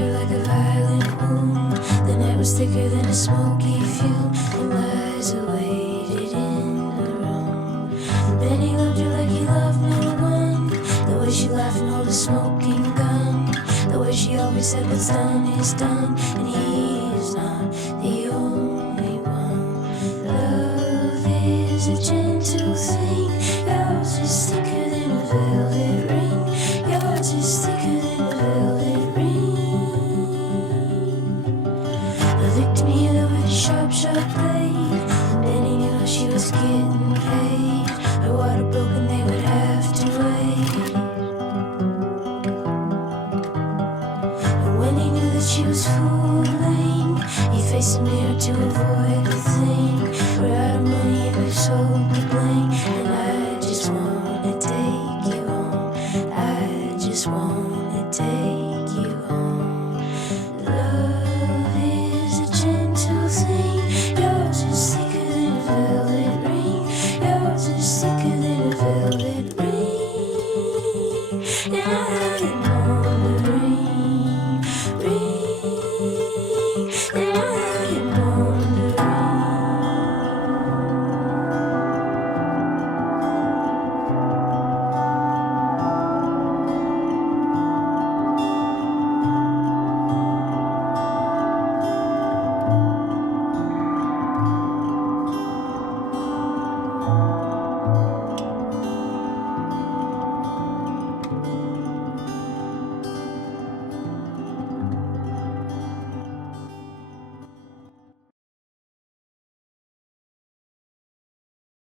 her like a violent wound. The night was thicker than a smoky fume, and lies awaited in the room. And then he loved her like he loved no one. The way she laughed and hold a smoking gun. The way she always said what's done is done, and he's not the only one. Love is a gentle thing. Yours is thicker than a velvet ring. Yours is thicker than a velvet ring. A victim healer with a sharp, sharp blade. And then he knew how she was getting paid. Her water broken, they would have to wait. And when he knew that she was fooling, he faced a mirror to avoid the thing. We're out of money and we've sold the bling, and I